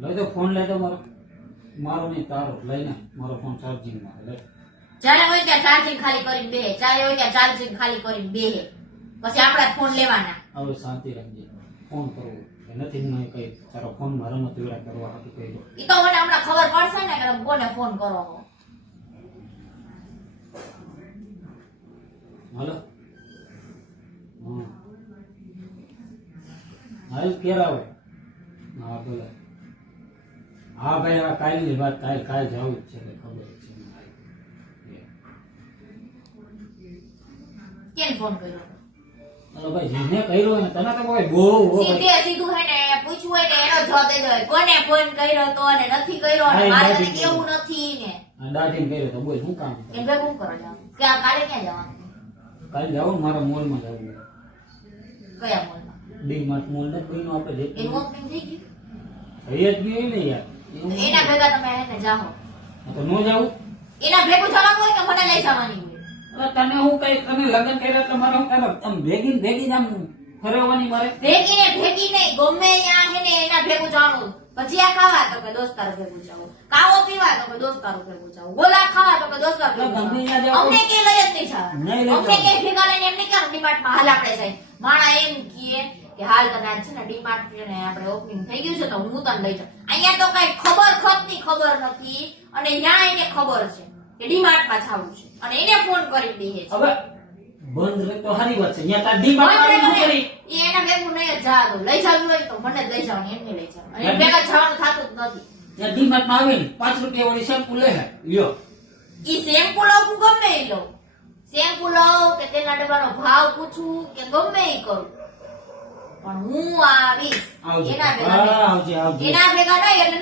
લઈ તો ફોન લઈ તો મારો નહીં તારો લઈને મારો ફોન ચાર્જિંગ માં લે જ્યારે હોય ત્યાં ચાર્જિંગ ખાલી કરીને બેહે, જ્યારે હોય ત્યાં ચાર્જિંગ ખાલી કરીને બેહે, પછી આપણા ફોન લેવાના. હવે શાંતિ રાખજે. ફોન કરવો એ નથી મને કઈ તારો ફોન માં રમત વેળા કરવા હતું કહી દો. ઈ તો મને હમણાં ખબર પડશે ને કે તમે કોને ફોન કરો છો. હાલો હાલ કેરાવે હા બોલે હા ભાઈ આ કાલની વાત કાલ જવું જ છે ખબર જ છે. કેમ ફોન કર્યો? હાલો ભાઈ જેને કર્યો ને તને તો કોઈ બહુ સીધે સીધું હે ને પૂછવું હોય ને એનો જવાબ દઈ દો. કોને ફોન કર્યો તો અને નથી કર્યો અને મારે તને કેવું નથી ને દાઢીને કર્યો તો બોલ શું કામ એમ ભાઈ શું કરો જાવ કે આ કાલે ક્યાં જવાનું? કાલે જાવ ને મારા મોલમાં જવું કયા મોલમાં? ડી માર્ટ મોલ ને કોઈનો આપણે એનું ઓપનિંગ થઈ ગયું? થઈ જ ગયું ને યાર. એના ભેગા તમે હે ને જાઓ. તો નો જાવું એના ભેગું જવાનું હોય કે મને લઈ જવાની હોય? હવે તને હું કઈ તને લગ્ન કર્યા એટલે મારે હું આમ ભેગી આમ ફરવાની મારે ભેગી નહીં ગમે ત્યાં હે ને એના ભેગું જવાનું. ભજીયા ખાવા તો કે દોસ્તારો ભેગું જાવ, કાવો પીવા તો કે દોસ્તારો ભેગું જાવ, ગોલા ખાવા તો કે દોસ્તારો ભેગું જાવ. અમને કે લઈ જ નહીં જવાનું. અમને કે ભેગા લઈને એમ નહીં કરવાનું ડીમાર્ટમાં હાલ આપણે જાય. માણા એમ કહે કે હાલ તને આજ છે ને ડીમાર્ટ ને આપણે ઓપનિંગ થઈ ગયું છે તો હું તને લઈ જાઉં. અહીંયા તો કઈ ખબર ખતની ખબર નથી અને ત્યાં એને ખબર છે કે ડીમાર્ટમાં જવું છે અને એને ફોન કરી દે છે. હવે બંધ રહે તો સારી વાત છે. અહીંયા તાર ડી માર્ટ કરી એ એના ભેગું નહીં જ જા દો. લઈ જવું હોય તો મને જ લઈ જવાનું, એમને લઈ જવાનું. અને ભેગા જવાનું થતું જ નથી. ત્યાં ડી માર્ટ માં આવીને 5 રૂપિયા વાળી શેમ્પુ લે લ્યો. ઈ શેમ્પુ લઉં હું ગમે ઈ લઉં. શેમ્પુ લઉં કે તેના ડબ્બાનો ભાવ પૂછું કે ગમે ઈ કરું પણ હું આવીશ આવજે. એના ભેગા હા, નહીં. આવજે આવજે. એના ભેગા નહીં એટલે